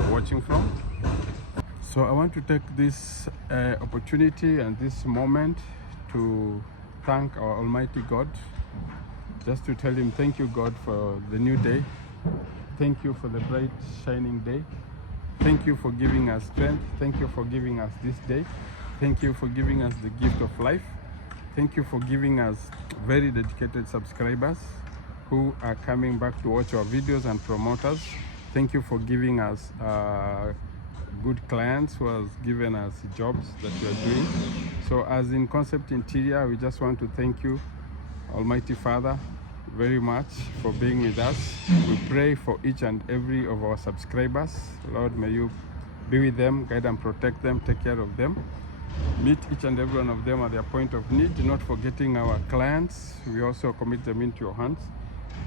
you're watching from. So I want to take this opportunity and this moment to thank our Almighty God, just to tell him thank you, God, for the new day. Thank you for the bright shining day. Thank you for giving us strength. Thank you for giving us this day. Thank you for giving us the gift of life. Thank you for giving us very dedicated subscribers who are coming back to watch our videos and promote us. Thank you for giving us good clients who has given us jobs that we are doing. So as in Concept Interior, we just want to thank you, Almighty Father, very much for being with us. We pray for each and every of our subscribers. Lord, may you be with them, guide and protect them, take care of them. Meet each and every one of them at their point of need, not forgetting our clients. We also commit them into your hands.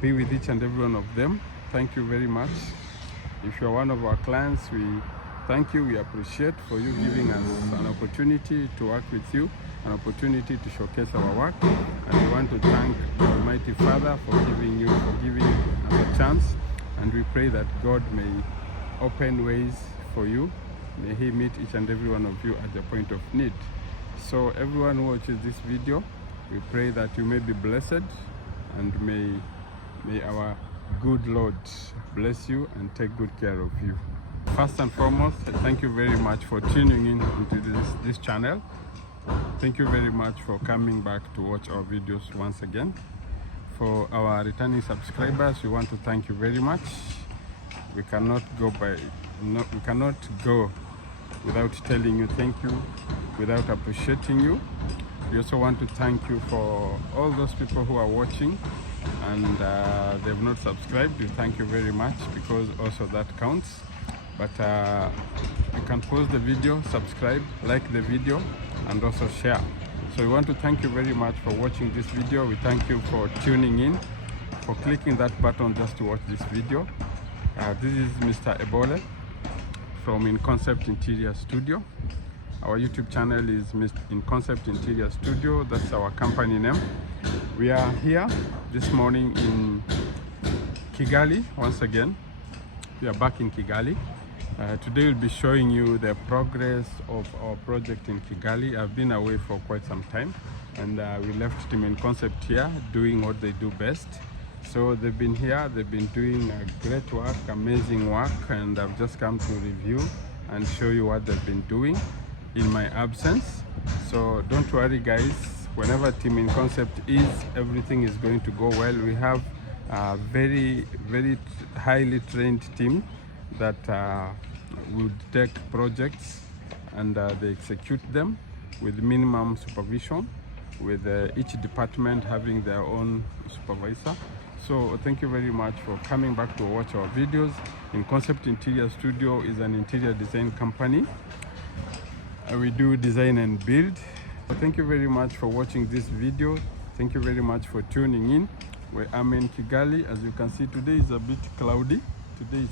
Be with each and every one of them. Thank you very much. If you're one of our clients, we thank you. We appreciate for you giving us an opportunity to work with you, an opportunity to showcase our work. And we want to thank the Almighty Father for giving us a chance. And we pray that God may open ways for you. May he meet each and every one of you at the point of need. So everyone who watches this video, we pray that you may be blessed, and may our good Lord bless you and take good care of you. First and foremost, thank you very much for tuning in into this channel. Thank you very much for coming back to watch our videos once again. For our returning subscribers, we want to thank you very much. We cannot go without telling you thank you, without appreciating you. We also want to thank you for all those people who are watching and they've not subscribed. We thank you very much, because also that counts. But you can pause the video, subscribe, like the video, and also share. So we want to thank you very much for watching this video. We thank you for tuning in, for clicking that button just to watch this video. This is Mr. Ebole from In Concept Interior Studio. Our YouTube channel is In Concept Interior Studio. That's our company name. We are here this morning in Kigali once again. We are back in Kigali. Today we'll be showing you the progress of our project in Kigali. I've been away for quite some time, and we left Team In Concept here doing what they do best. So they've been here, they've been doing great work, amazing work, and I've just come to review and show you what they've been doing in my absence. So don't worry guys, whenever Team In Concept is, everything is going to go well. We have a very highly trained team that would take projects and they execute them with minimum supervision, with each department having their own supervisor. So thank you very much for coming back to watch our videos. In Concept Interior Studio is an interior design company. We do design and build. So thank you very much for watching this video. Thank you very much for tuning in. I'm in Kigali. As you can see, today is a bit cloudy. You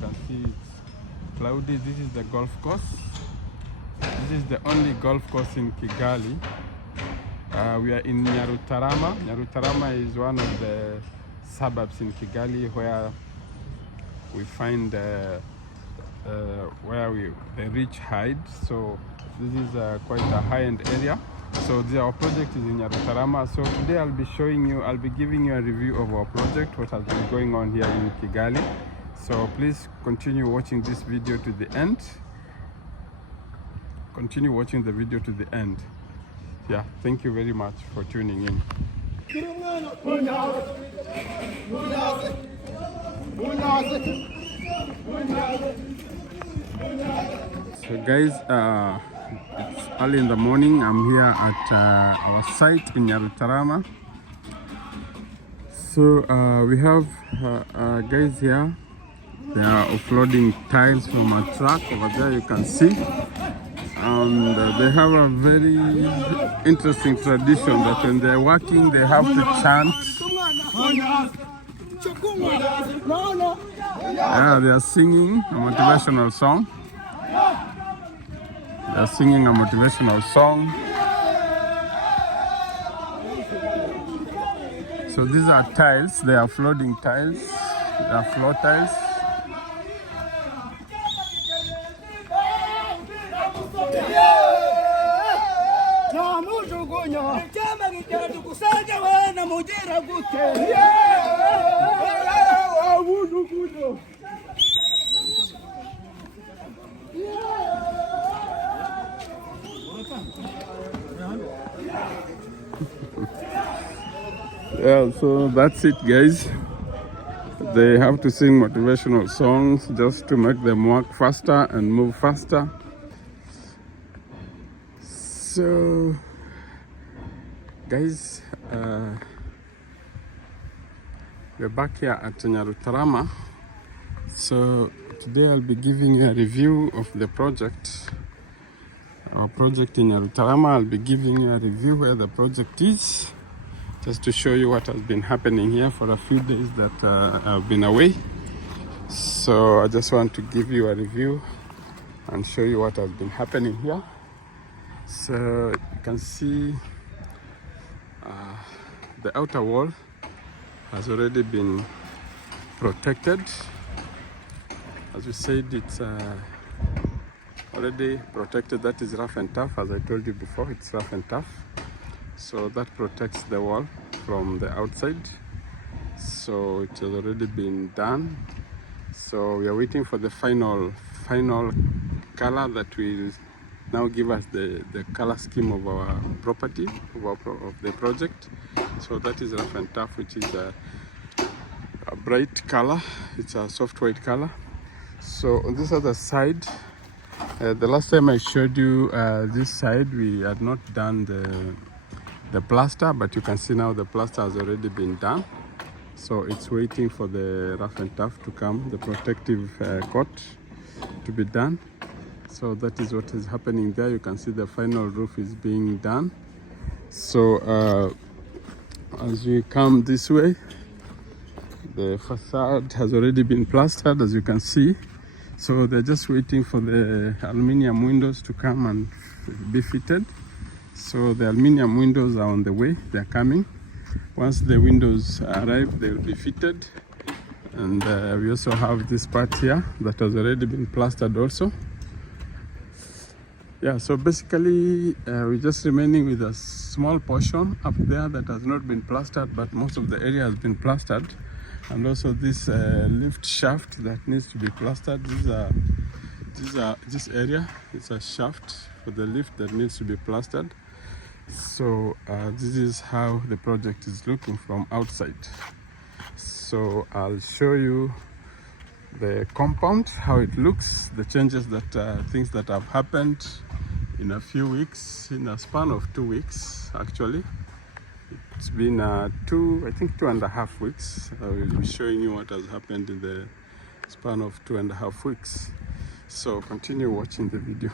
can see it's cloudy. This is the golf course. This is the only golf course in Kigali. We are in Nyarutarama. Nyarutarama is one of the suburbs in Kigali where we find the rich hide. So this is quite a high-end area. So our project is in Nyarutarama. So today I'll be giving you a review of our project, what has been going on here in Kigali. So please continue watching this video to the end. Continue watching the video to the end. Yeah, thank you very much for tuning in. So guys, it's early in the morning. I'm here at our site in Nyarutarama. So we have guys here. They are offloading tiles from a truck over there, you can see. And they have a very interesting tradition that when they're working, they have to chant. Yeah, they are singing a motivational song. So these are tiles. They are floating tiles. They are floor tiles. Yeah, so that's it, guys. They have to sing motivational songs just to make them work faster and move faster. So, guys, we're back here at Nyarutarama. So today I'll be giving you a review of the project. Our project in Nyarutarama. I'll be giving you a review where the project is, just to show you what has been happening here for a few days that I've been away. So I just want to give you a review and show you what has been happening here. So you can see the outer wall has already been protected. As we said, it's already protected. That is rough and tough. As I told you before, it's rough and tough. So that protects the wall from the outside. So it has already been done. So we are waiting for the final color that will now give us the color scheme of our property, of the project. So that is rough and tough, which is a bright color. It's a soft white color. So on this other side, the last time I showed you this side, we had not done the plaster, but you can see now the plaster has already been done. So it's waiting for the rough and tough to come, the protective coat to be done. So that is what is happening there. You can see the final roof is being done. So as we come this way, the facade has already been plastered, as you can see. So they're just waiting for the aluminium windows to come and be fitted. So the aluminium windows are on the way, they're coming. Once the windows arrive, they will be fitted. And we also have this part here that has already been plastered also. Yeah, so basically we're just remaining with a small portion up there that has not been plastered, but most of the area has been plastered. And also this lift shaft that needs to be plastered. This area is a shaft for the lift that needs to be plastered. So this is how the project is looking from outside. So I'll show you the compound, how it looks, the changes that things that have happened in a few weeks, in a span of 2 weeks actually. It's been 2.5 weeks. I will be showing you what has happened in the span of 2.5 weeks. So continue watching the video.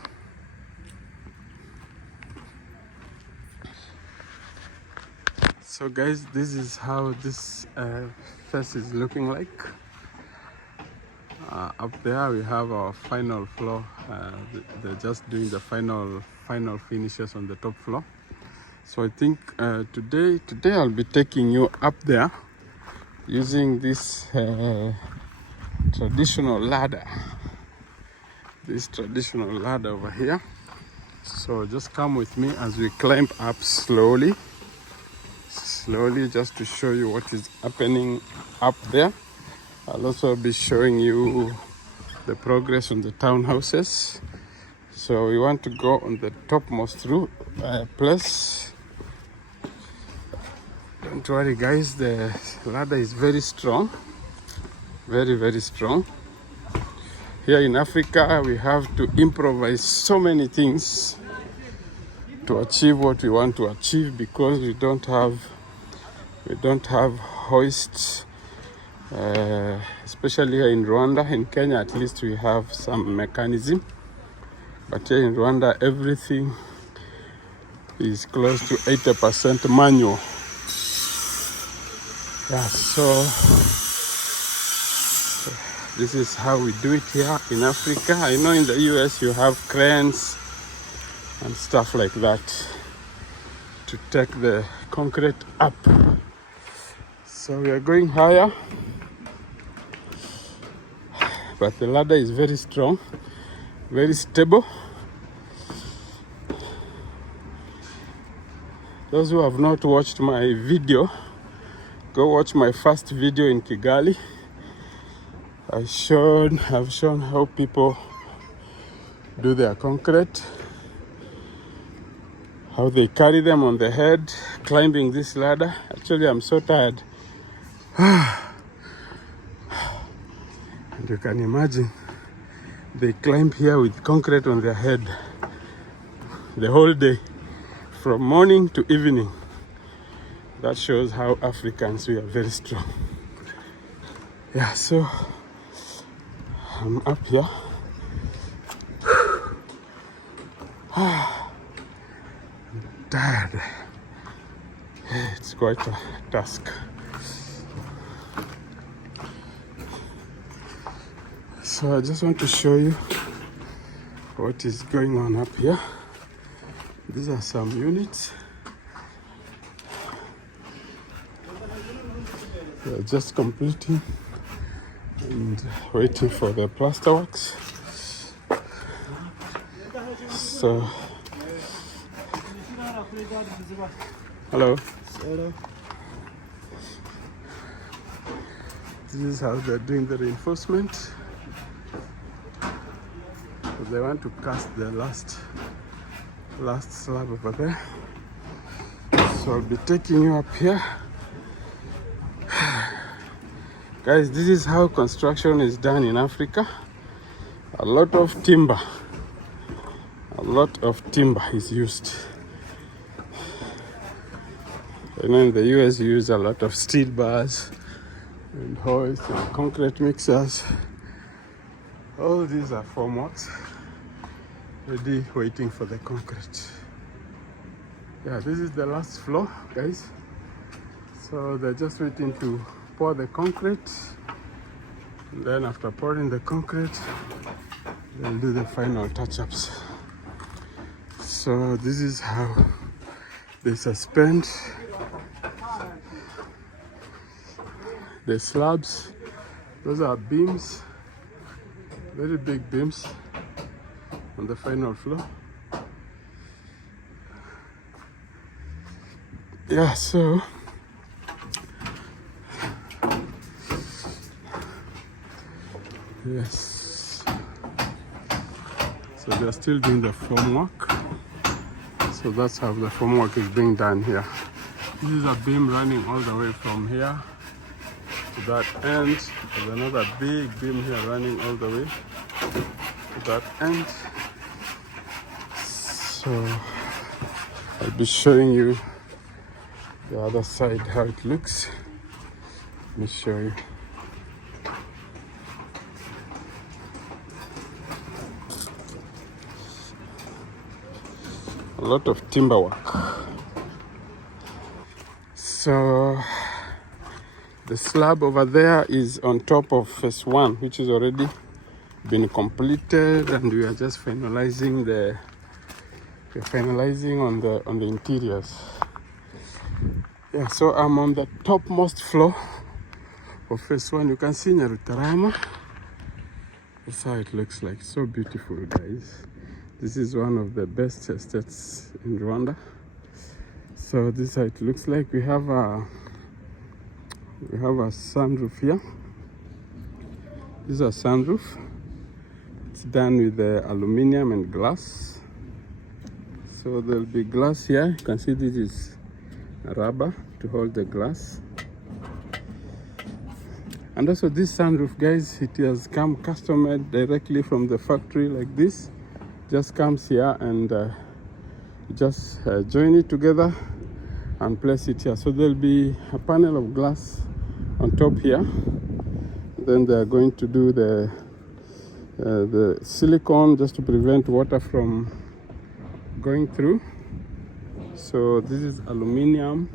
So guys, this is how this face is looking like. Up there we have our final floor. They're just doing the final finishes on the top floor. So I think today I'll be taking you up there using this traditional ladder. This traditional ladder over here. So just come with me as we climb up slowly, just to show you what is happening up there. I'll also be showing you the progress on the townhouses. So we want to go on the topmost place. Don't worry guys, the ladder is very strong, very strong. Here in Africa we have to improvise so many things to achieve what we want to achieve, because we don't have hoists, especially here in Rwanda. In Kenya at least we have some mechanism, but here in Rwanda everything is close to 80% manual. Yeah, so this is how we do it here in Africa. I know in the US you have cranes and stuff like that to take the concrete up. So we are going higher, but the ladder is very strong, very stable. Those who have not watched my video Go watch my first video in Kigali. I've shown how people do their concrete, how they carry them on the head, climbing this ladder. Actually, I'm so tired. And you can imagine, they climb here with concrete on their head the whole day, from morning to evening. That shows how Africans, we are very strong. Yeah, so I'm up here. I'm tired. It's quite a task. So I just want to show you what is going on up here. These are some units. They're just completing and waiting for the plasterworks. So, hello. This is how they're doing the reinforcement. So they want to cast the last slab over there. So I'll be taking you up here. Guys, this is how construction is done in Africa. A lot of timber is used. You know, in the US you use a lot of steel bars and hoists and concrete mixers. All these are formworks ready, waiting for the concrete. Yeah, this is the last floor, guys. So they're just waiting to pour the concrete. And then after pouring the concrete, they'll do the final touch-ups. So this is how they suspend the slabs. Those are beams, very big beams on the final floor. Yeah, so yes, so they're still doing the formwork. So that's how the formwork is being done here. This is a beam running all the way from here to that end. There's another big beam here running all the way to that end. So I'll be showing you the other side, how it looks. Let me show you. A lot of timber work. So the slab over there is on top of phase 1, which is already been completed, and we are just finalizing on the interiors. Yeah, so I'm on the topmost floor of phase 1. You can see Nyarutarama. That's how it looks like. So beautiful, guys. This is one of the best estates in Rwanda. So this is how it looks like. We have a sunroof here. This is a sunroof. It's done with aluminium and glass. So there'll be glass here. You can see this is rubber to hold the glass. And also this sunroof, guys, it has come custom made directly from the factory like this. Just comes here and just join it together and place it here. So there'll be a panel of glass on top here. Then they're going to do the silicone just to prevent water from going through. So this is aluminium.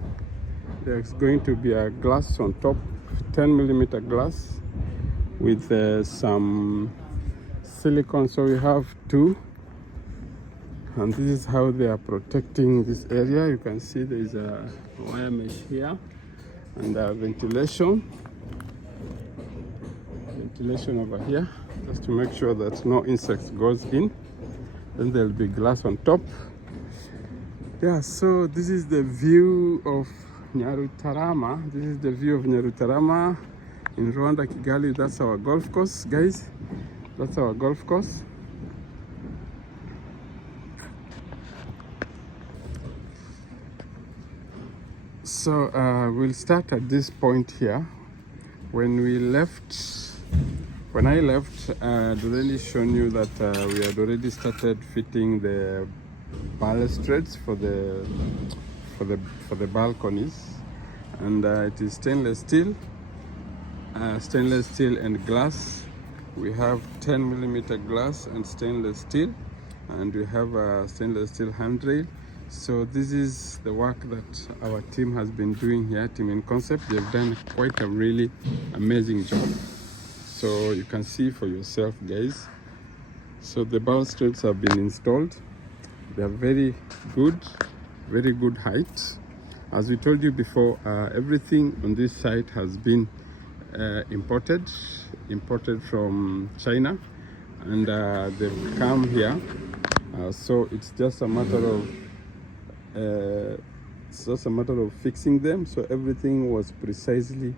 There's going to be a glass on top, 10mm glass with some silicone. So we have two. And this is how they are protecting this area. You can see there is a wire mesh here and ventilation over here, just to make sure that no insects goes in. Then there'll be glass on top. Yeah, so this is the view of Nyarutarama. This is the view of Nyarutarama in Rwanda, Kigali. That's our golf course, guys. That's our golf course. So we'll start at this point here. When I left, I'd already shown you that we had already started fitting the balustrades for the balconies, and it is stainless steel and glass. We have 10mm glass and stainless steel, and we have a stainless steel handrail. So this is the work that our team has been doing here, Team in Concept. They've done quite a really amazing job. So you can see for yourself, guys. So the balustrades have been installed. They are very good height. As we told you before, everything on this site has been imported from China, and they've come here. So it's just a matter of fixing them. So everything was precisely,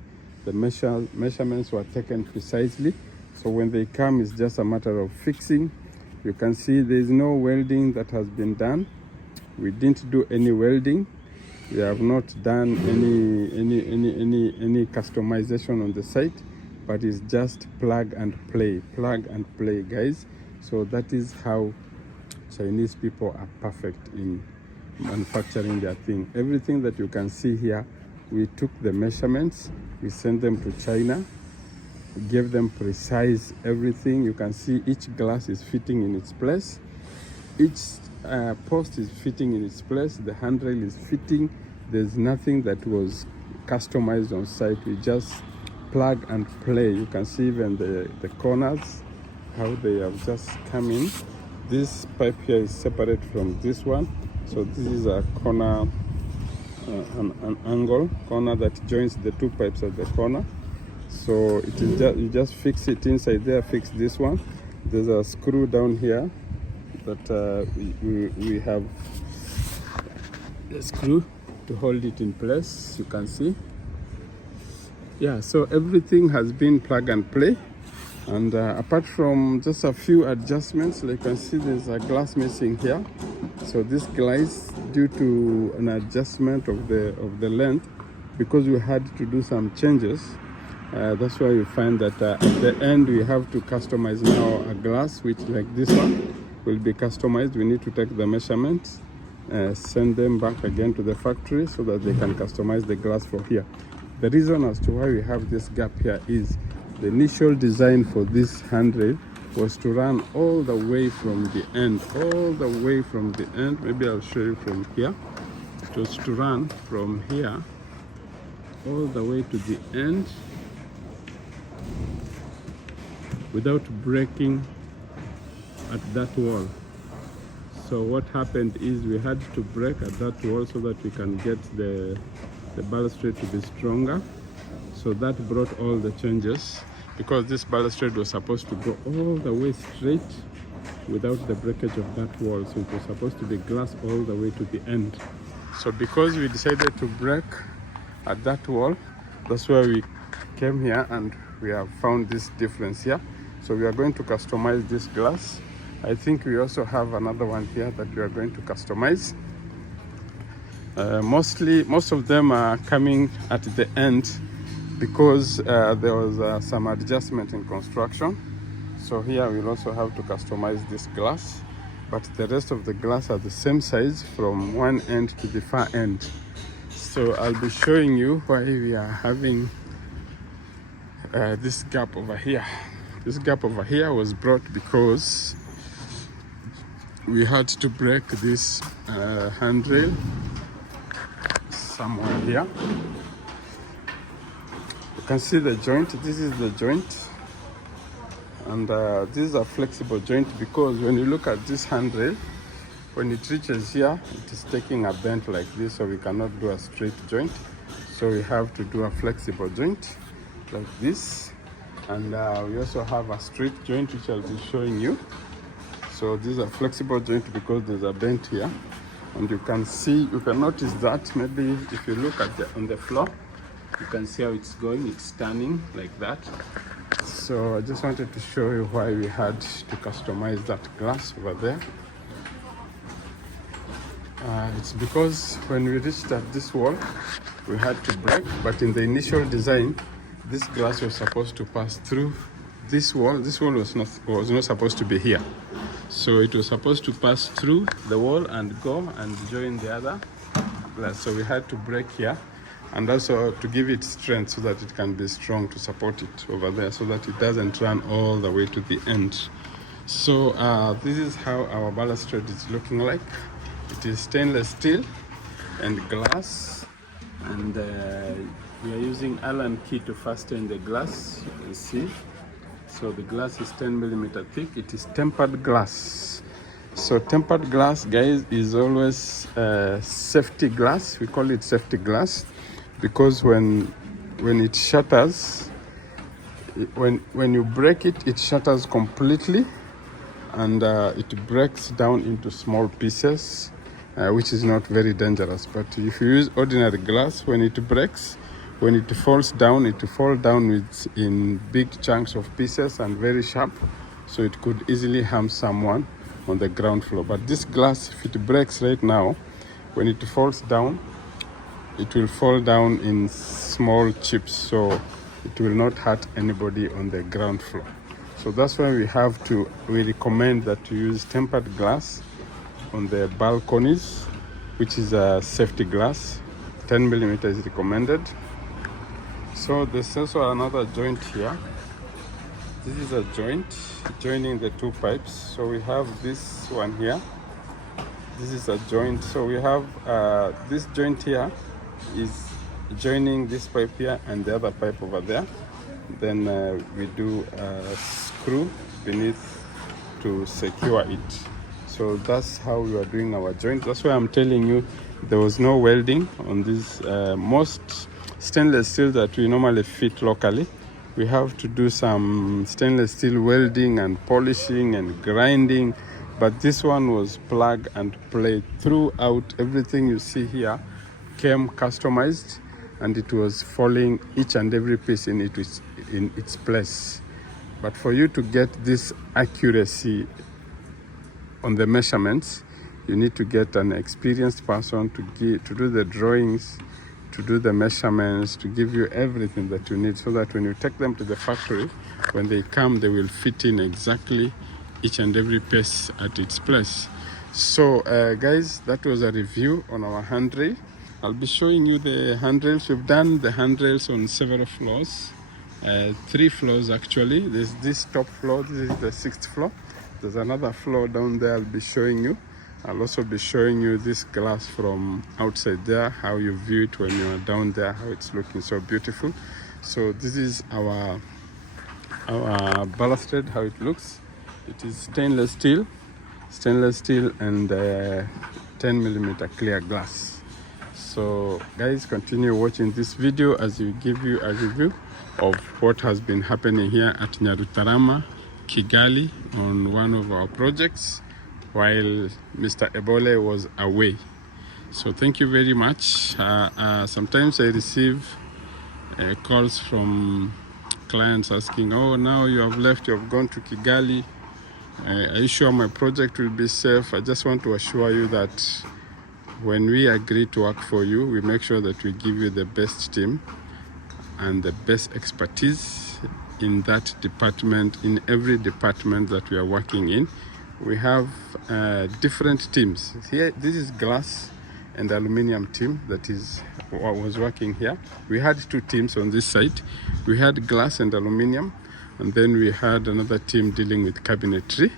the measurements were taken precisely. So when they come, it's just a matter of fixing. You can see there's no welding that has been done. We didn't do any welding. We have not done any customization on the site, but it's just plug and play, guys. So that is how Chinese people are perfect in manufacturing their thing. Everything that you can see here, we took the measurements, we sent them to China, we gave them precise everything. You can see each glass is fitting in its place, each post is fitting in its place, the handrail is fitting. There's nothing that was customized on site. We just plug and play. You can see even the corners, how they have just come in. This pipe here is separate from this one. So this is a corner, an angle corner that joins the two pipes at the corner. So it is you just fix it inside there, fix this one. There's a screw down here that we have a screw to hold it in place. You can see. Yeah, so everything has been plug and play. And apart from just a few adjustments, like you can see there's a glass missing here. So this glass, due to an adjustment of the length, because we had to do some changes, that's why you find that at the end we have to customize now a glass, which like this one will be customized. We need to take the measurements, send them back again to the factory so that they can customize the glass for here. The reason as to why we have this gap here is the initial design for this handrail was to run all the way from the end, Maybe I'll show you from here. It was to run from here all the way to the end without breaking at that wall. So what happened is we had to break at that wall so that we can get the balustrade to be stronger. So that brought all the changes, because this balustrade was supposed to go all the way straight without the breakage of that wall. So it was supposed to be glass all the way to the end. So because we decided to break at that wall, that's why we came here and we have found this difference here. So we are going to customize this glass. I think we also have another one here that we are going to customize. Most of them are coming at the end because there was some adjustment in construction. So here we'll also have to customize this glass, but the rest of the glass are the same size from one end to the far end. So I'll be showing you why we are having this gap over here. This gap over here was brought because we had to break this handrail somewhere here. You can see the joint. This is the joint, and this is a flexible joint, because when you look at this handrail, when it reaches here, it is taking a bend like this, so we cannot do a straight joint. So we have to do a flexible joint like this, and we also have a straight joint, which I'll be showing you. So this is a flexible joint because there's a bend here. And you can notice that maybe if you look at on the floor, you can see how it's going. It's turning like that. So I just wanted to show you why we had to customize that glass over there. It's because when we reached at this wall, we had to break, but in the initial design, this glass was supposed to pass through this wall. This wall was not supposed to be here. So it was supposed to pass through the wall and go and join the other glass. So we had to break here, and also to give it strength so that it can be strong to support it over there, so that it doesn't run all the way to the end. So this is how our balustrade is looking like. It is stainless steel and glass, and we are using Allen key to fasten the glass, you can see. So the glass is 10mm thick. It is tempered glass. So tempered glass, guys, is always safety glass. We call it safety glass because when it shatters, when you break it, it shatters completely, and it breaks down into small pieces, which is not very dangerous. But if you use ordinary glass, when it breaks, when it falls down in big chunks of pieces and very sharp, so it could easily harm someone on the ground floor. But this glass, if it breaks right now, when it falls down, it will fall down in small chips, so it will not hurt anybody on the ground floor. So that's why we recommend that you use tempered glass on the balconies, which is a safety glass. 10mm is recommended. So there's also another joint here. This is a joint joining the two pipes. So we have this one here. This is a joint. So we have this joint here is joining this pipe here and the other pipe over there. Then we do a screw beneath to secure it. So that's how we are doing our joint. That's why I'm telling you there was no welding on this. Most stainless steel that we normally fit locally, we have to do some stainless steel welding and polishing and grinding, but this one was plug and play throughout. Everything you see here came customized, and it was falling each and every piece in its place. But for you to get this accuracy on the measurements, you need to get an experienced person to do the drawings, to do the measurements, to give you everything that you need, so that when you take them to the factory, when they come, they will fit in exactly each and every piece at its place. So guys, that was a review on our handrail. I'll be showing you the handrails. We've done the handrails on several floors, 3 floors actually. There's this top floor, this is the 6th floor. There's another floor down there I'll be showing you. I'll also be showing you this glass from outside there, how you view it when you're down there, how it's looking so beautiful. So this is our balustrade, how it looks. It is stainless steel and 10mm clear glass. So guys, continue watching this video as we give you a review of what has been happening here at Nyarutarama, Kigali, on one of our projects while Mr. Ebole was away. So thank you very much. Sometimes I receive calls from clients asking, oh, now you have left, you have gone to Kigali. Are you sure my project will be safe? I just want to assure you that when we agree to work for you, we make sure that we give you the best team and the best expertise in that department, in every department that we are working in. We have different teams. Here, this is glass and aluminium team that was working here. We had 2 teams on this side. We had glass and aluminium, and then we had another team dealing with cabinetry.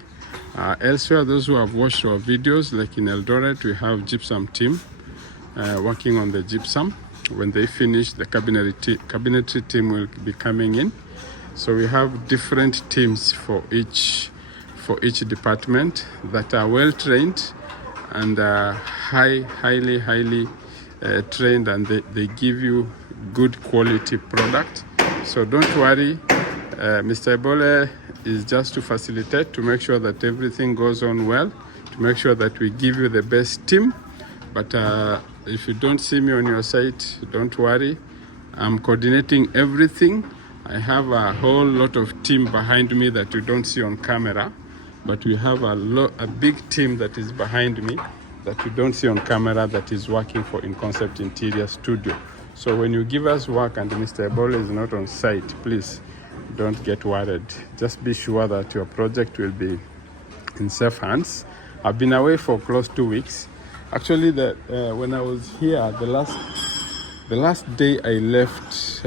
Elsewhere, those who have watched our videos, like in Eldoret, we have gypsum team working on the gypsum. When they finish, the cabinetry team will be coming in. So we have different teams for each department that are well trained and highly trained, and they give you good quality product. So don't worry, Mr. Ebole is just to facilitate, to make sure that everything goes on well, to make sure that we give you the best team But if you don't see me on your site, don't worry. I'm coordinating everything. I have a whole lot of team behind me that you don't see on camera, but we have a big team that is behind me that you don't see on camera that is working for In Concept Interior Studio. So when you give us work and Mr. Ebola is not on site, please don't get worried. Just be sure that your project will be in safe hands. I've been away for close 2 weeks. Actually, when I was here, the last day I left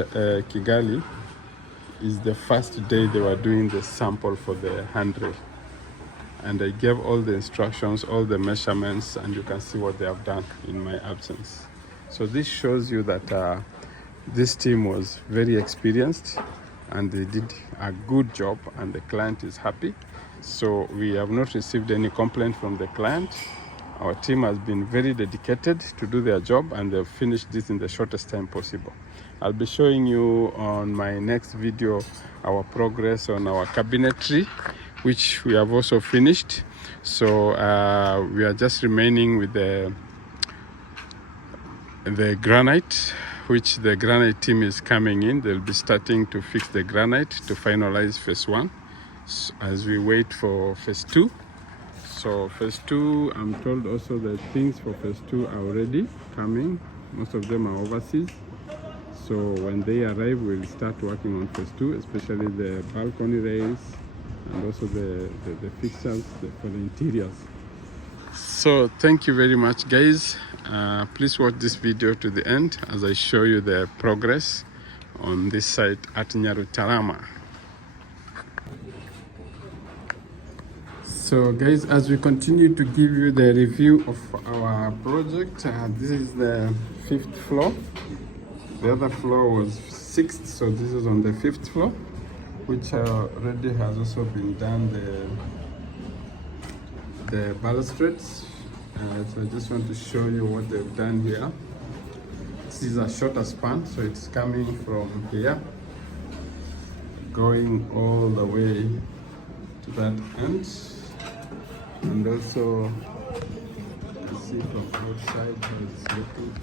Kigali is the first day they were doing the sample for the handrail. And I gave all the instructions, all the measurements, and you can see what they have done in my absence. So this shows you that this team was very experienced and they did a good job and the client is happy. So we have not received any complaint from the client. Our team has been very dedicated to do their job and they've finished this in the shortest time possible. I'll be showing you on my next video our progress on our cabinetry, which we have also finished. So we are just remaining with the granite, which the granite team is coming in. They'll be starting to fix the granite to finalize phase 1 as we wait for phase 2. So phase 2, I'm told also that things for phase 2 are already coming. Most of them are overseas. So when they arrive, we'll start working on phase 2, especially the balcony rails and also the fixtures for the interiors. So thank you very much, guys. Please watch this video to the end as I show you the progress on this site at Nyarutarama. So guys, as we continue to give you the review of our project, this is the 5th floor. The other floor was 6th, so this is on the 5th floor, which already has also been done the balustrades. So I just want to show you what they've done here. This is a shorter span, so it's coming from here, going all the way to that end. And also, you can see from outside how it's looking.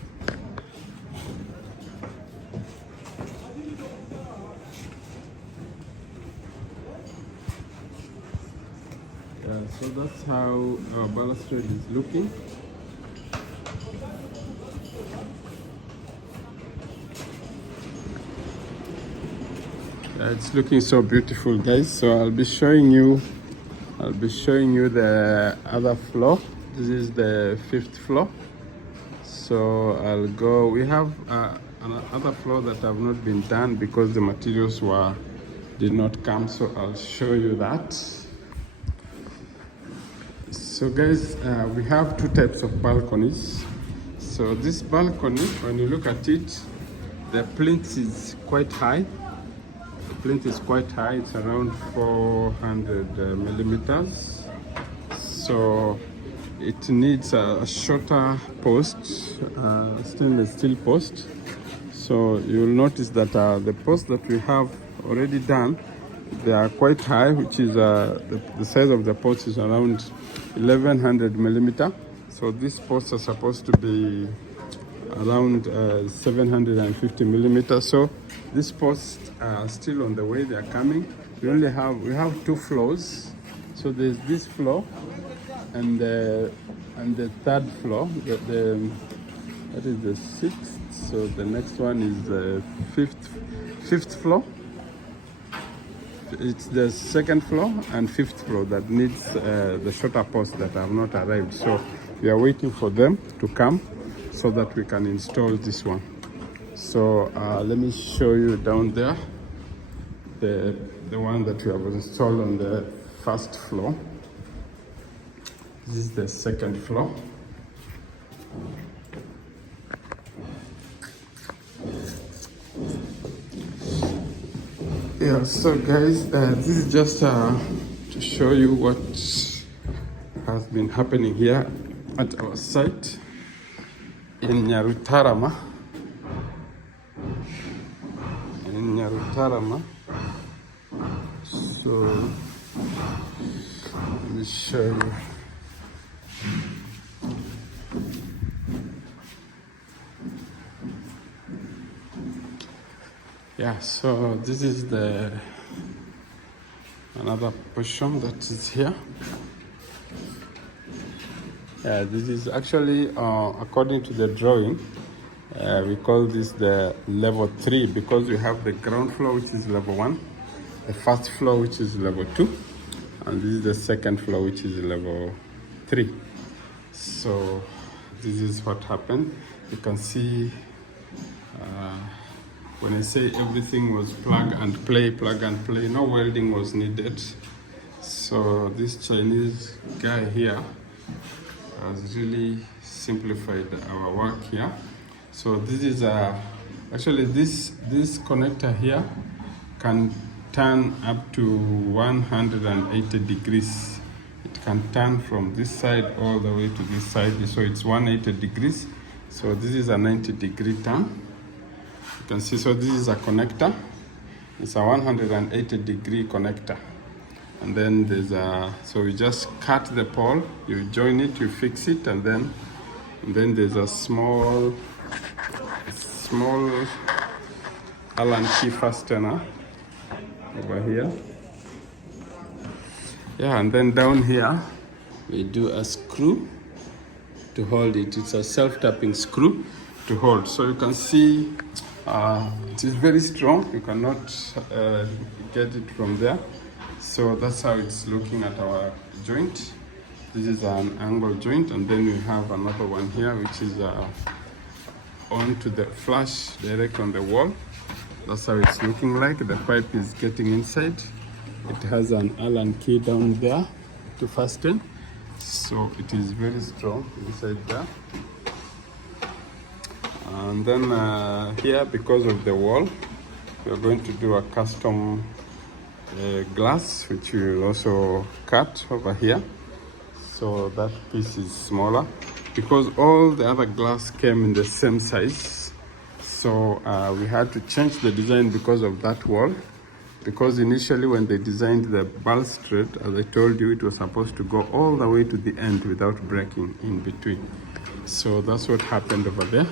So that's how our balustrade is looking. It's looking so beautiful, guys. So I'll be showing you the other floor. This is the 5th floor. So I'll go. We have another floor that have not been done because the materials did not come. So I'll show you that. So guys, we have 2 types of balconies. So this balcony, when you look at it, the plinth is quite high. The plinth is quite high. It's around 400 millimeters. So it needs a shorter post, stainless steel post. So you'll notice that the posts that we have already done, they are quite high, which is the size of the post is around 1100 millimeter. So these posts are supposed to be around 750 millimeters. So these posts are still on the way. They are coming. We have 2 floors. So there's this floor and the 3rd floor. That is the 6th. So the next one is the 5th floor. It's the 2nd floor and 5th floor that needs the shorter posts that have not arrived. So we are waiting for them to come so that we can install this one. So let me show you down there the one that we have installed on the 1st floor. This is the 2nd floor. Yeah, so guys, this is just to show you what has been happening here at our site in Nyarutarama. So let me show you. Yeah, so this is the another portion that is here. Yeah, this is actually according to the drawing, we call this the level 3 because we have the ground floor, which is level 1, the first floor, which is level 2, and this is the second floor, which is level 3. So this is what happened. You can see when I say everything was plug and play, no welding was needed. So this Chinese guy here has really simplified our work here. So this is actually this connector here can turn up to 180 degrees. It can turn from this side all the way to this side, so it's 180 degrees. So this is a 90-degree turn. You can see, so this is a connector. It's a 180-degree connector. And then there's so you just cut the pole, you join it, you fix it, and then there's a small Allen key fastener over here. Yeah, and then down here we do a screw to hold it. It's a self-tapping screw to hold. So you can see it is very strong. You cannot get it from there. So that's how it's looking at our joint. This is an angle joint, and then we have another one here, which is onto the flush direct on the wall. That's how it's looking like. The pipe is getting inside. It has an Allen key down there to fasten. So it is very strong inside there. And then here, because of the wall, we are going to do a custom glass, which we will also cut over here. So that piece is smaller because all the other glass came in the same size. So we had to change the design because of that wall. Because initially when they designed the balustrade, as I told you, it was supposed to go all the way to the end without breaking in between. So that's what happened over there.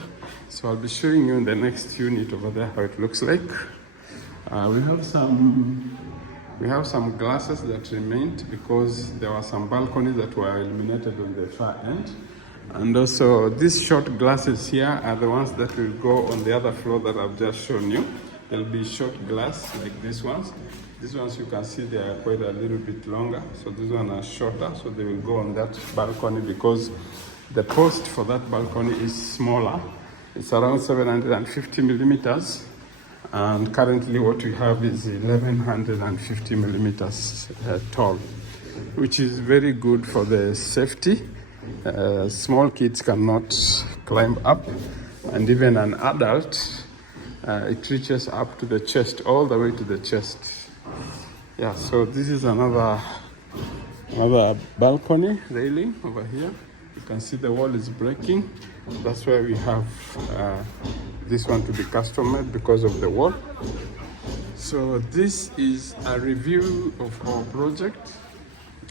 So I'll be showing you in the next unit over there how it looks like. We have some glasses that remained because there were some balconies that were eliminated on the far end. And also these short glasses here are the ones that will go on the other floor that I've just shown you. There'll be short glass like these ones. These ones you can see they are quite a little bit longer. So these ones are shorter, so they will go on that balcony because the post for that balcony is smaller. It's around 750 millimeters. And currently what we have is 1150 millimeters tall, which is very good for the safety. Small kids cannot climb up, and even an adult, it reaches up to the chest, all the way to the chest. Yeah, so this is another balcony railing over here. You can see the wall is breaking. That's why we have this one to be custom made because of the wall. So this is a review of our project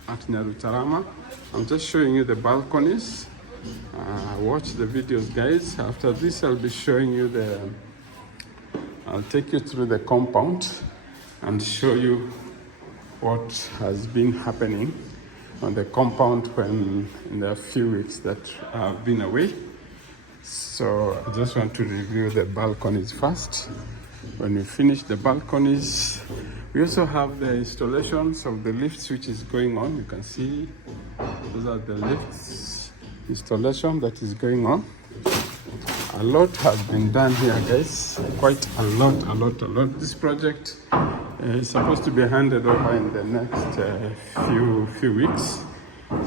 at Nyarutarama. I'm just showing you the balconies. Watch the videos, guys. After this, I'll be showing you I'll take you through the compound and show you what has been happening on the compound in the few weeks that I've been away. So I just want to review the balconies first. When we finish the balconies, we also have the installations of the lifts which is going on. You can see those are the lifts installation that is going on. A lot has been done here, guys. Quite a lot. This project is supposed to be handed over in the next few weeks.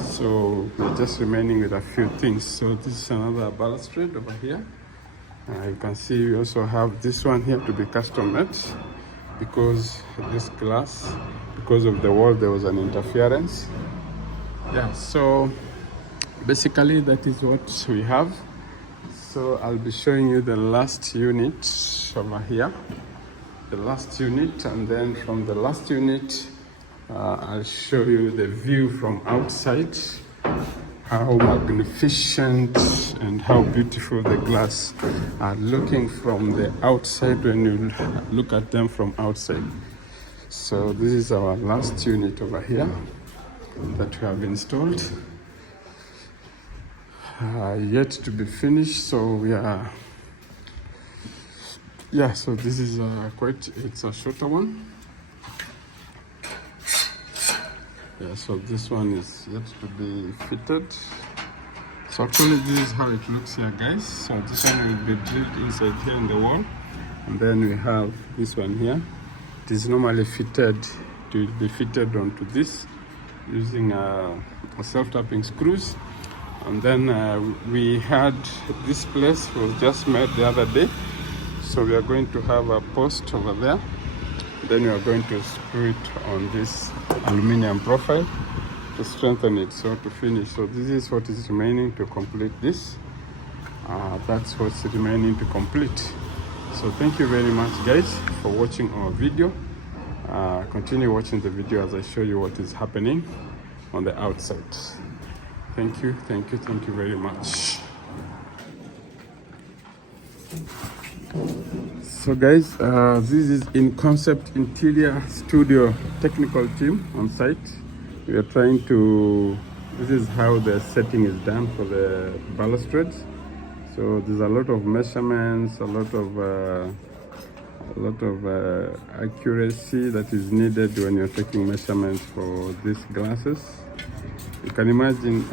So we're just remaining with a few things. So this is another balustrade over here. You can see we also have this one here to be custom made because this glass, because of the wall, there was an interference. Yeah, so basically that is what we have. So I'll be showing you the last unit over here, the last unit, and then from the last unit I'll show you the view from outside how magnificent and how beautiful the glass are looking from the outside when you look at them from outside. So this is our last unit over here that we have installed, yet to be finished. So we are, yeah, so this is it's a shorter one. Yeah, so this one is yet to be fitted. So actually this is how it looks here, guys. So this one will be drilled inside here in the wall, and then we have this one here. It is normally fitted, it will be fitted onto this using self-tapping screws. And then we had this place was just made the other day, so we are going to have a post over there. Then we are going to screw it on this aluminum profile to strengthen it, so to finish. So this is what is remaining to complete this. That's what's remaining to complete. So thank you very much, guys, for watching our video. Continue watching the video as I show you what is happening on the outside. Thank you very much. So guys, this is In Concept Interior Studio technical team on site. We are trying to, this is how the setting is done for the balustrades. So there's a lot of measurements, a lot of accuracy that is needed when you're taking measurements for these glasses. You can imagine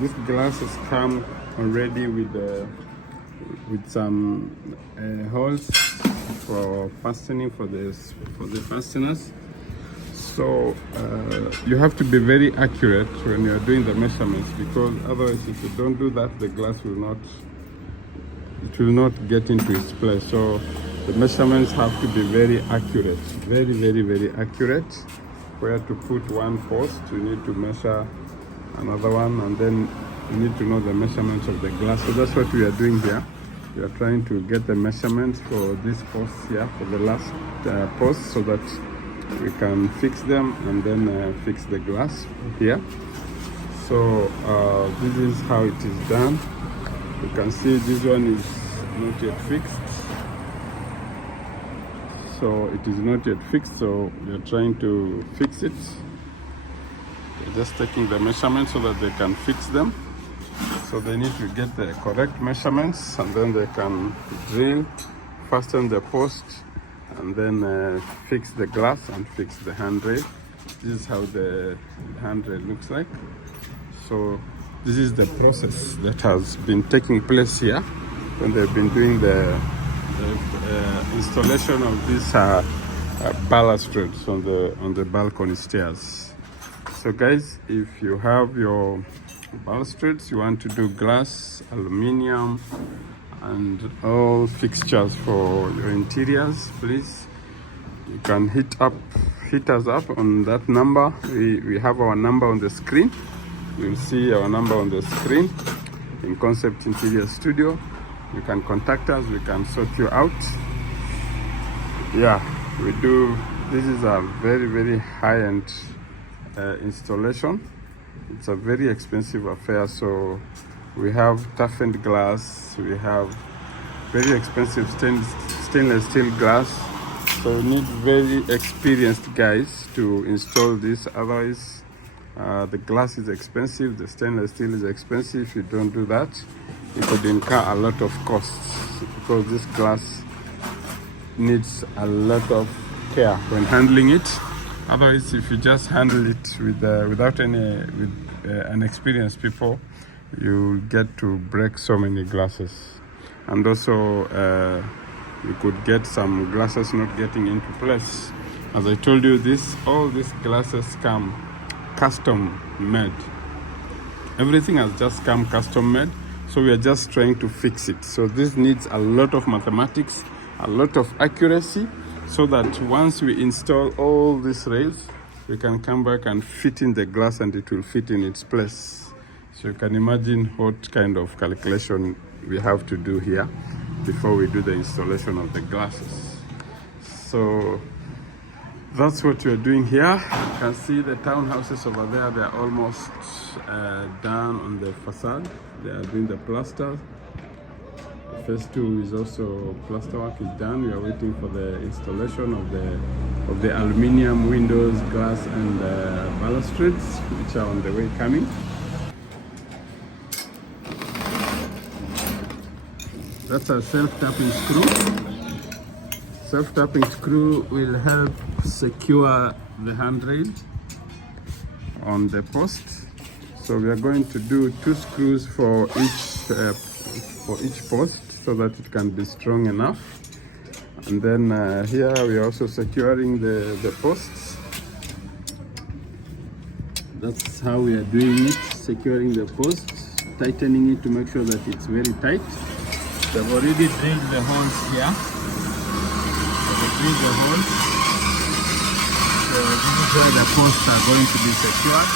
these glasses come already with some holes for fastening for the fasteners. So you have to be very accurate when you're doing the measurements, because otherwise if you don't do that, the glass will not get into its place. So the measurements have to be very accurate, very accurate. Where to put one post, you need to measure another one, and then you need to know the measurements of the glass. So that's what we are doing here. We are trying to get the measurements for this post here, for the last post, so that we can fix them and then fix the glass here. So this is how it is done. You can see this one is not yet fixed. So it is not yet fixed, so we are trying to fix it. We're just taking the measurements so that they can fix them. So they need to get the correct measurements, and then they can drill, fasten the post, and then fix the glass and fix the handrail. This is how the handrail looks like. So this is the process that has been taking place here when they've been doing the installation of these balustrades on the balcony stairs. So guys, if you have your balustrades, you want to do glass, aluminium, and all fixtures for your interiors, please, you can hit us up on that number. We have our number on the screen. You'll see our number on the screen. In Concept Interior Studio, you can contact us, we can sort you out. Yeah, we do. This is a very high-end installation. It's a very expensive affair. So we have toughened glass, we have very expensive stainless steel glass. So we need very experienced guys to install this. Otherwise the glass is expensive, the stainless steel is expensive. If you don't do that, you could incur a lot of costs, because this glass needs a lot of care when handling it. Otherwise, if you just handle it without unexperienced people, you get to break so many glasses. And also you could get some glasses not getting into place. As I told you, all these glasses come custom made. Everything has just come custom made, so we are just trying to fix it. So this needs a lot of mathematics, a lot of accuracy, so that once we install all these rails, we can come back and fit in the glass and it will fit in its place. So you can imagine what kind of calculation we have to do here before we do the installation of the glasses. So That's what we're doing here. You can see the townhouses over there. They're almost done on the facade. They are doing the plaster. Phase 2 is also plaster work is done. We are waiting for the installation of the aluminium windows, glass, and balustrades, which are on the way coming. That's a self-tapping screw. Self-tapping screw will help secure the handrail on the post. So we are going to do 2 screws for each post so that it can be strong enough. And then here we are also securing the posts. That's how we are doing it, securing the posts, tightening it to make sure that it's very tight. They've already drilled the holes here. They've drilled the holes. So this is where the posts are going to be secured.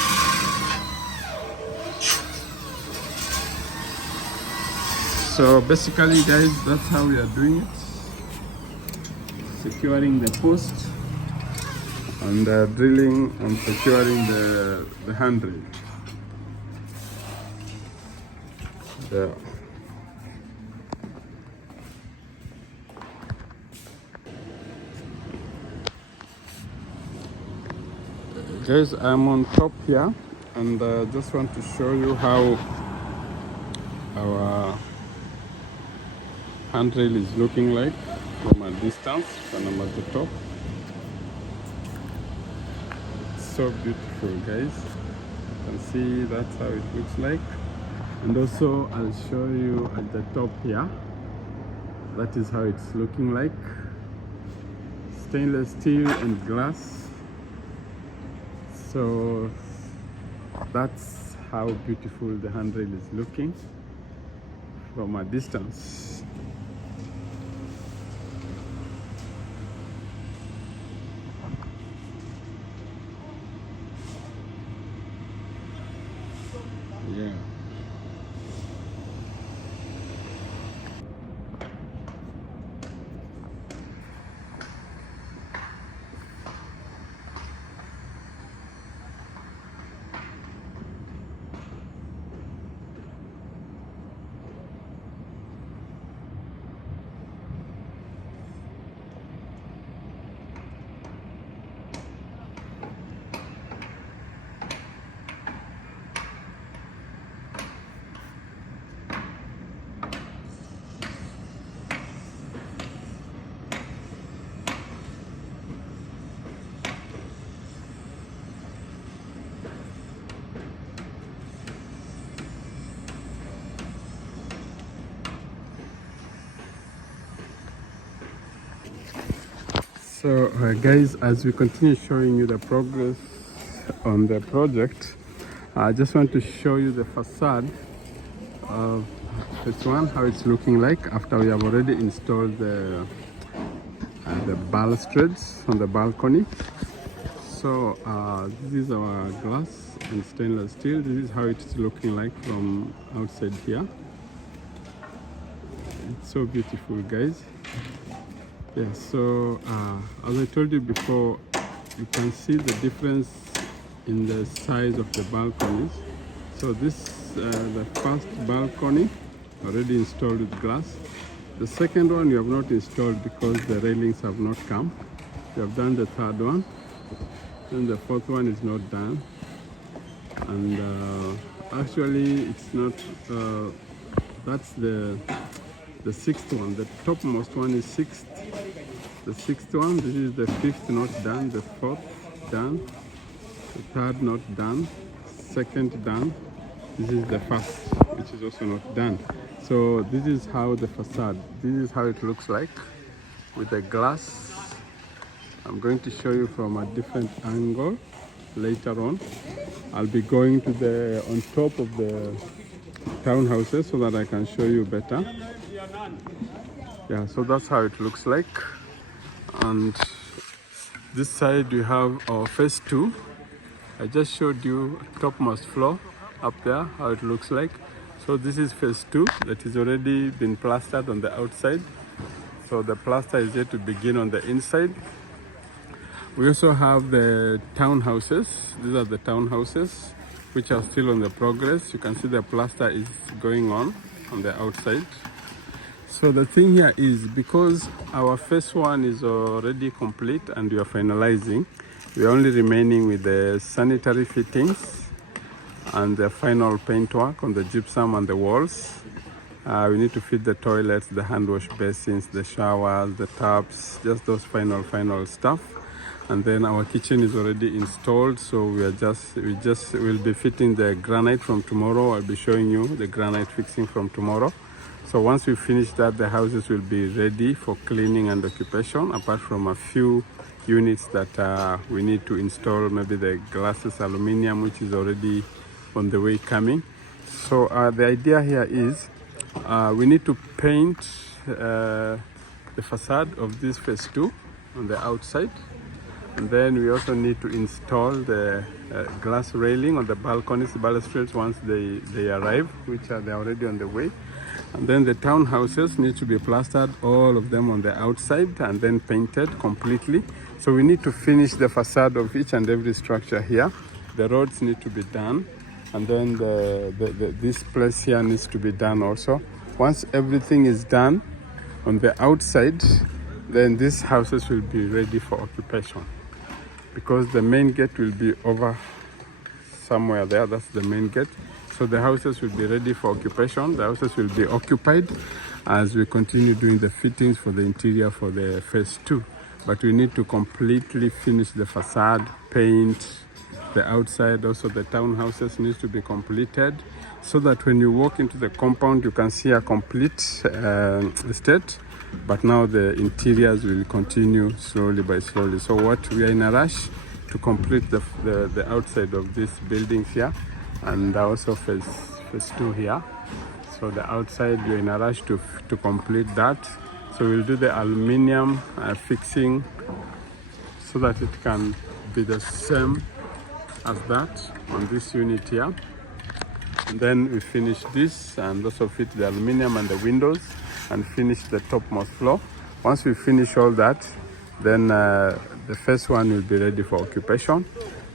So basically, guys, that's how we are doing it. Securing the post and drilling and securing the handrail. There. Guys, I'm on top here, and just want to show you how our handrail is looking like from a distance when I'm at the top. It's so beautiful, guys. You can see that's how it looks like. And also I'll show you at the top here. That is how it's looking like. Stainless steel and glass. So that's how beautiful the handrail is looking from a distance. Yeah. So guys, as we continue showing you the progress on the project, I just want to show you the facade of this one, how it's looking like after we have already installed the balustrades on the balcony. So this is our glass and stainless steel. This is how it's looking like from outside here. It's so beautiful, guys. Yeah, so as I told you before, you can see the difference in the size of the balconies. So this the first balcony already installed with glass. The second one you have not installed because the railings have not come. You have done the third one, and the fourth one is not done. And actually it's not, that's the sixth one. The topmost one is sixth. The sixth one, this is the fifth not done, the fourth done, the third not done, second done. This is the first, which is also not done. So this is how the facade, this is how it looks like with the glass. I'm going to show you from a different angle later on. I'll be going to the on top of the townhouses so that I can show you better. Yeah, so that's how it looks like. And this side we have our phase 2. I just showed you topmost floor up there, how it looks like. So this is phase 2 that is already been plastered on the outside. So the plaster is yet to begin on the inside. We also have the townhouses. These are the townhouses which are still on the progress. You can see the plaster is going on the outside. So the thing here is, because our first one is already complete and we are finalizing, we are only remaining with the sanitary fittings and the final paintwork on the gypsum and the walls. We need to fit the toilets, the hand wash basins, the showers, the taps, just those final stuff. And then our kitchen is already installed, so we'll be fitting the granite from tomorrow. I'll be showing you the granite fixing from tomorrow. So once we finish that, the houses will be ready for cleaning and occupation, apart from a few units that we need to install, maybe the glasses, aluminium, which is already on the way coming. So the idea here is we need to paint the facade of this phase 2 on the outside, and then we also need to install the glass railing on the balconies, the balustrades, once they arrive, which they're already on the way. And then the townhouses need to be plastered, all of them on the outside, and then painted completely. So we need to finish the facade of each and every structure here. The roads need to be done, and then this place here needs to be done also. Once everything is done on the outside, then these houses will be ready for occupation, because the main gate will be over somewhere there. That's the main gate. So the houses will be ready for occupation. The houses will be occupied as we continue doing the fittings for the interior for the phase 2. But we need to completely finish the facade, paint the outside. Also the townhouses needs to be completed, so that when you walk into the compound, you can see a complete estate. But now the interiors will continue slowly by slowly. So what we are in a rush to complete the outside of these buildings here, and also phase 2 here. So the outside, we're in a rush to complete that. So we'll do the aluminium fixing, so that it can be the same as that on this unit here. And then we finish this and also fit the aluminium and the windows and finish the topmost floor. Once we finish all that, then the first one will be ready for occupation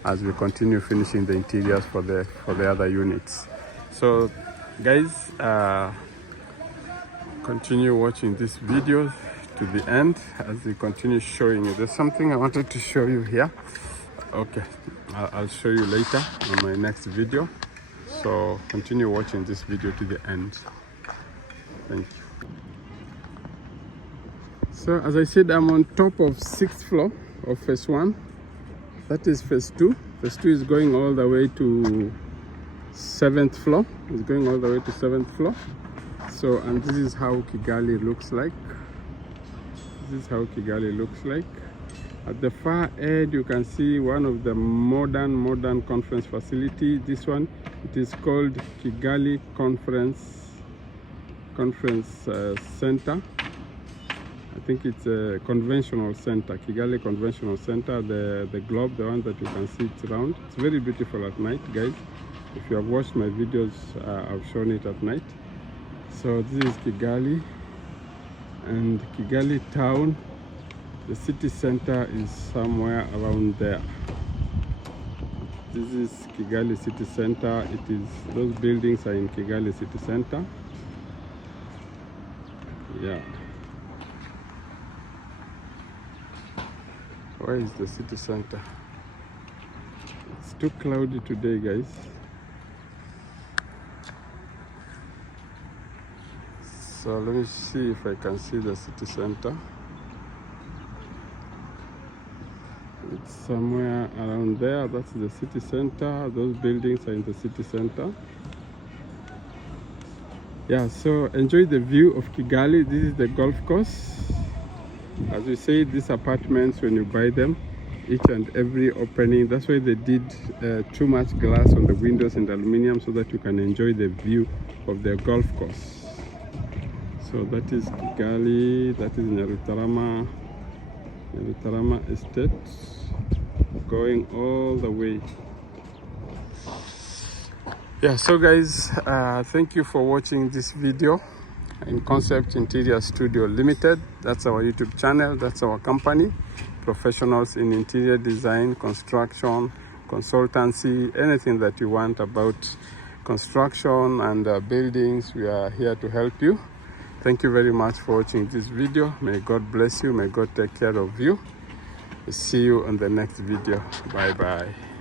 as we continue finishing the interiors for the other units. So guys, continue watching this video to the end as we continue showing you. There's something I wanted to show you here. Okay, I'll show you later on my next video. So continue watching this video to the end. Thank you. So as I said, I'm on top of 6th floor of phase 1. That is phase 2. Phase 2 is going all the way to 7th floor. It's going all the way to 7th floor. So, and this is how Kigali looks like. This is how Kigali looks like. At the far end, you can see one of the modern conference facility. This one, it is called Kigali Conference Center. I think it's a conventional center, Kigali Conventional Center, the globe, the one that you can see it around. It's very beautiful at night, guys. If you have watched my videos, I've shown it at night. So this is Kigali, and Kigali town, the city center is somewhere around there. This is Kigali city center. Those buildings are in Kigali city center. Yeah. Where is the city center? It's too cloudy today, guys. So let me see if I can see the city center. It's somewhere around there. That's the city center. Those buildings are in the city center. Yeah, so enjoy the view of Kigali. This is the golf course. As we say, these apartments, when you buy them, each and every opening, that's why they did too much glass on the windows and aluminum, so that you can enjoy the view of the golf course. So that is Kigali, that is Nyarutarama Estate, going all the way. Yeah, so guys, thank you for watching this video in Concept Interior Studio Limited. That's our YouTube channel, that's our company. professionals in interior design, construction, consultancy, anything that you want about construction and buildings. We are here to help you. Thank you very much for watching this video. May God bless you. May God take care of you. See you on the next video. Bye bye.